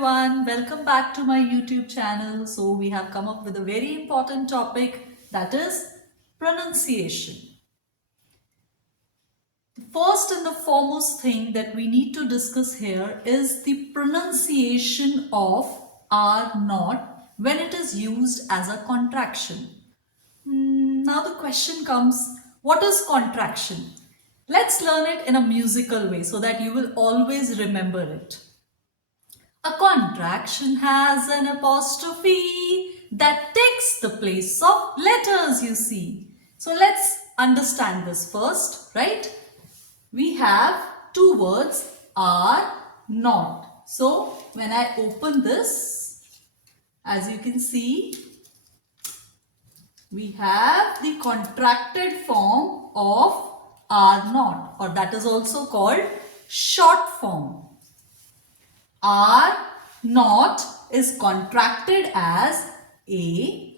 everyone, welcome back to my YouTube channel. So we have come up with a very important topic, that is pronunciation. The first and the foremost thing that we need to discuss here is the pronunciation of R not when it is used as a contraction. Now the question comes, what is contraction? Let's learn it in a musical way so that you will always remember it. A contraction has an apostrophe that takes the place of letters, you see. So let's understand this first, right? We have two words, are not. So when I open this, as you can see, we have the contracted form of are not, or that is also called short form. Are not is contracted as A-R-E-N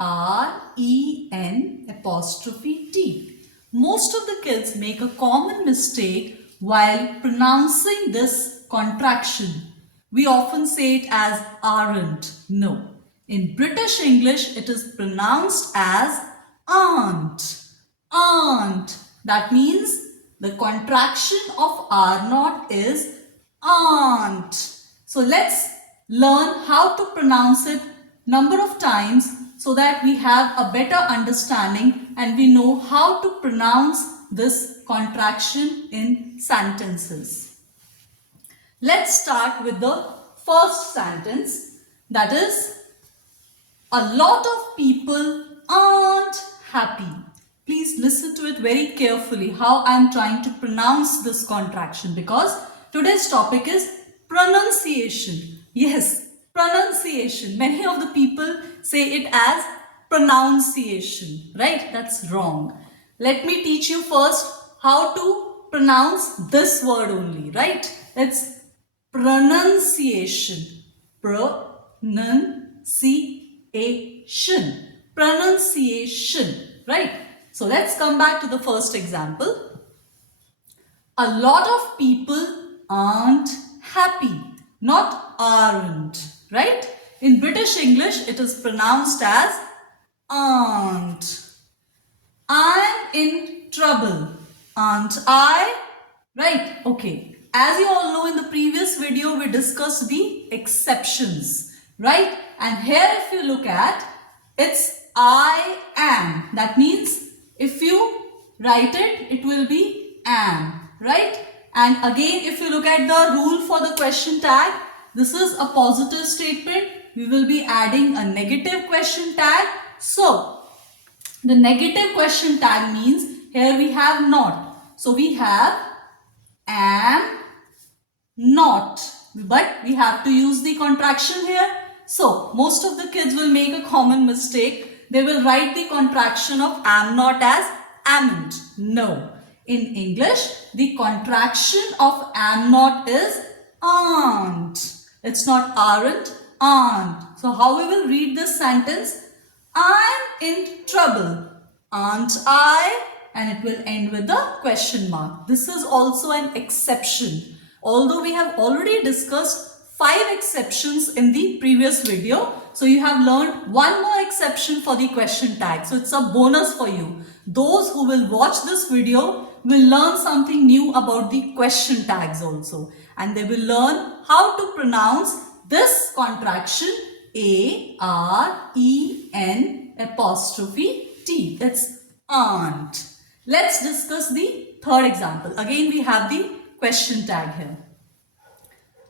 apostrophe T. Most of the kids make a common mistake while pronouncing this contraction. We often say it as aren't. No. In British English, it is pronounced as aren't. Aren't. That means the contraction of are not is aren't. So let's learn how to pronounce it number of times so that we have a better understanding and we know how to pronounce this contraction in sentences. Let's start with the first sentence, that is, a lot of people aren't happy. Please listen to it very carefully how I am trying to pronounce this contraction, because today's topic is pronunciation. Yes, pronunciation. Many of the people say it as pronunciation, right? That's wrong. Let me teach you first how to pronounce this word only, right? It's pronunciation. Pronunciation. Pronunciation, right? So let's come back to the first example. A lot of people aren't happy, not aren't, right? In British English, it is pronounced as aren't. I'm in trouble, aren't I? Right, okay. As you all know, in the previous video, we discussed the exceptions, right? And here if you look at, it's I am. That means if you write it, it will be am, right? And again, if you look at the rule for the question tag, this is a positive statement. We will be adding a negative question tag. So, the negative question tag means here we have not. So, we have am not. But we have to use the contraction here. So, most of the kids will make a common mistake. They will write the contraction of am not as amn't. No. In English, the contraction of am not is aren't. It's not aren't, aren't. So how we will read this sentence? I'm in trouble, aren't I? And it will end with the question mark. This is also an exception. Although we have already discussed 5 exceptions in the previous video. So you have learned one more exception for the question tag. So it's a bonus for you. Those who will watch this video will learn something new about the question tags also. And they will learn how to pronounce this contraction A-R-E-N apostrophe T. That's aren't. Let's discuss the third example. Again, we have the question tag here.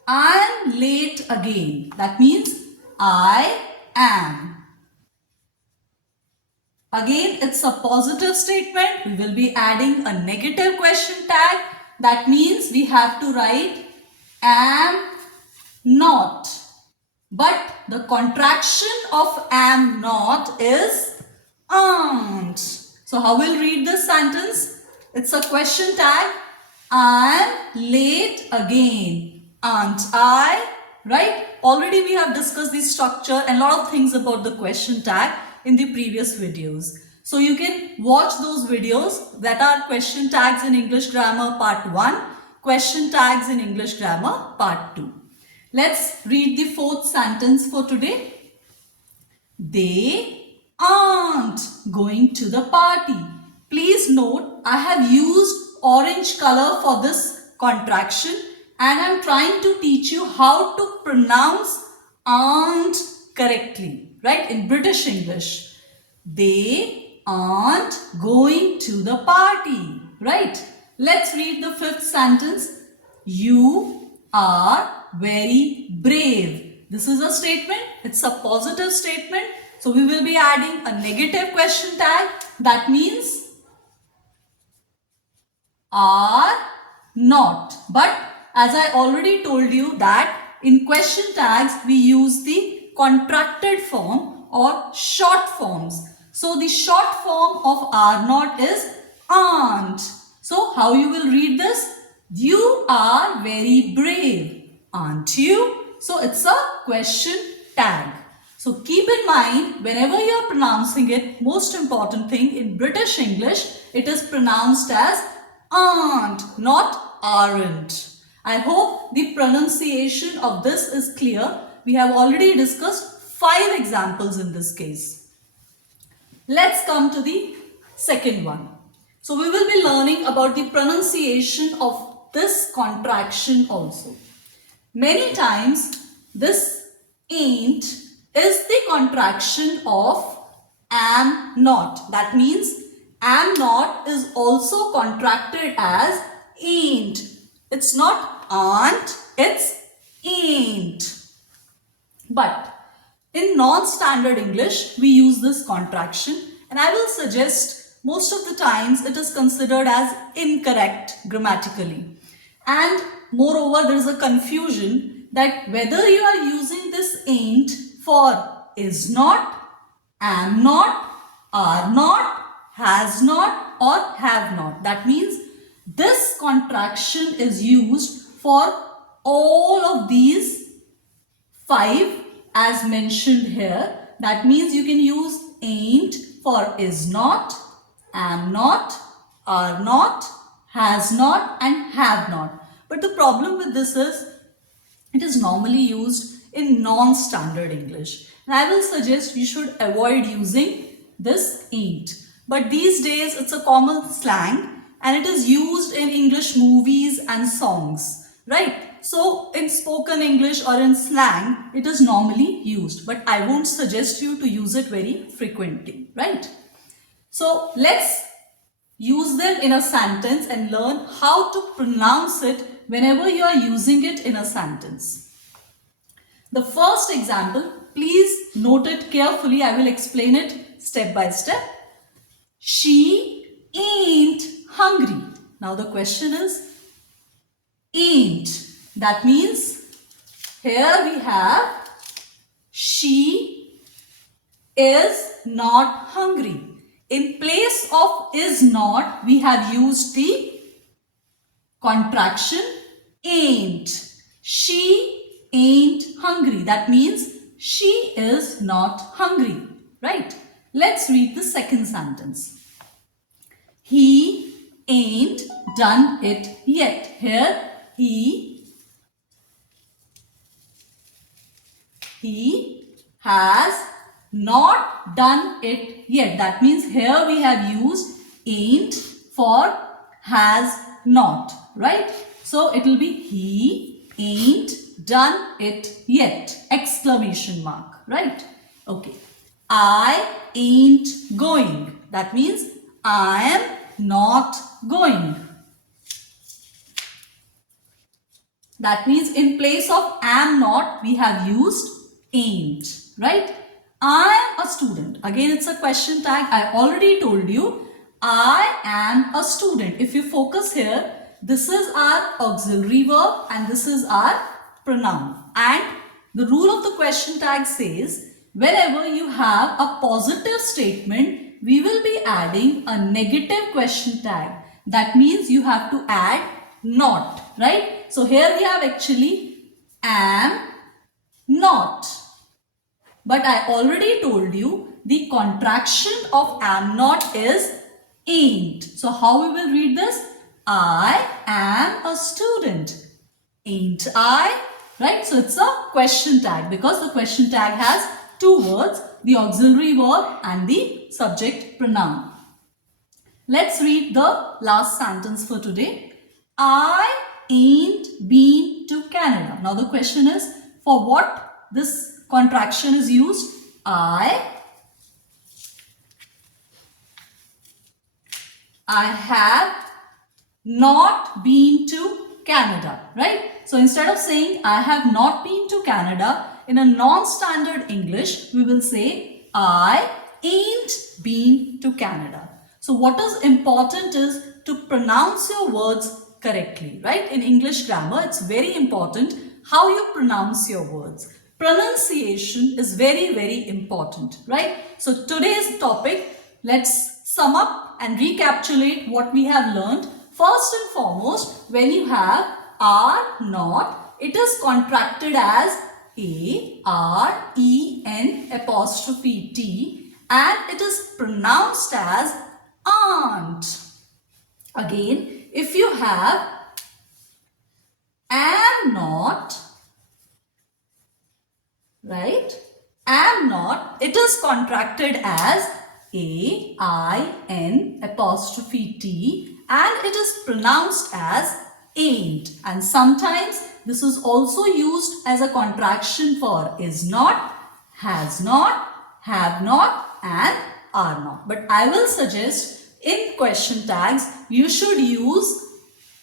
I'm late again. That means I am. Again, it's a positive statement. We will be adding a negative question tag. That means we have to write am not. But the contraction of am not is aren't. So how we'll read this sentence? It's a question tag. I'm late again. Aren't I? Right? Already we have discussed the structure and a lot of things about the question tag in the previous videos. So you can watch those videos that are question tags in English grammar part 1, question tags in English grammar part 2. Let's read the fourth sentence for today. They aren't going to the party. Please note, I have used orange color for this contraction and I'm trying to teach you how to pronounce aren't correctly, right? In British English. They aren't going to the party, right? Let's read the fifth sentence. You are very brave. This is a statement. It's a positive statement. So we will be adding a negative question tag. That means are not. But as I already told you that in question tags we use the contracted form or short forms. So the short form of are not is aren't. So how you will read this? You are very brave, aren't you? So it's a question tag. So keep in mind, whenever you are pronouncing it, most important thing in British English, it is pronounced as aren't, not aren't. I hope the pronunciation of this is clear. We have already discussed 5 examples in this case. Let's come to the second one. So we will be learning about the pronunciation of this contraction also. Many times this ain't is the contraction of am not. That means am not is also contracted as ain't. It's not aren't, it's ain't. But in non-standard English, we use this contraction and I will suggest most of the times it is considered as incorrect grammatically. And moreover, there is a confusion that whether you are using this ain't for is not, am not, are not, has not or have not. That means this contraction is used for all of these 5 as mentioned here. That means you can use ain't for is not, am not, are not, has not and have not. But the problem with this is it is normally used in non-standard English. And I will suggest you should avoid using this ain't. But these days it's a common slang and it is used in English movies and songs, right? So in spoken English or in slang, it is normally used, but I won't suggest you to use it very frequently, right? So let's use them in a sentence and learn how to pronounce it whenever you are using it in a sentence. The first example, please note it carefully. I will explain it step by step. She ain't hungry. Now the question is ain't. That means here we have she is not hungry. In place of is not, we have used the contraction ain't. She ain't hungry. That means she is not hungry, right? Let's read the second sentence. He ain't done it yet. Here he has not done it yet. That means here we have used ain't for has not, right? So it will be he ain't done it yet, exclamation mark, right? Okay. I ain't going. That means I am not going. That means in place of am not, we have used ain't, right? I am a student. Again, it's a question tag. I already told you, I am a student. If you focus here, this is our auxiliary verb and this is our pronoun. And the rule of the question tag says, whenever you have a positive statement, we will be adding a negative question tag. That means you have to add not, right? So here we have actually am not. But I already told you the contraction of am not is ain't. So how we will read this? I am a student. Ain't I? right? So it's a question tag because the question tag has two words, the auxiliary verb and the subject pronoun. Let's read the last sentence for today. I ain't been to Canada. Now the question is, for what this contraction is used? I have not been to Canada, right? So instead of saying I have not been to Canada, in a non-standard English, we will say I ain't been to Canada. So what is important is to pronounce your words correctly, right? In English grammar, it's very important how you pronounce your words. Pronunciation is very, very important, right? So today's topic, let's sum up and recapitulate what we have learned. First and foremost, when you have are not, it is contracted as A-R-E-N apostrophe T and it is pronounced as aren't. Again, if you have am not, right? Am not, it is contracted as A-I-N apostrophe T and it is pronounced as ain't. And sometimes this is also used as a contraction for is not, has not, have not and are not. But I will suggest in question tags, you should use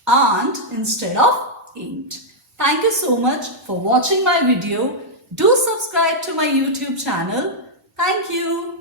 aren't instead of ain't. Thank you so much for watching my video. Do subscribe to my YouTube channel. Thank you.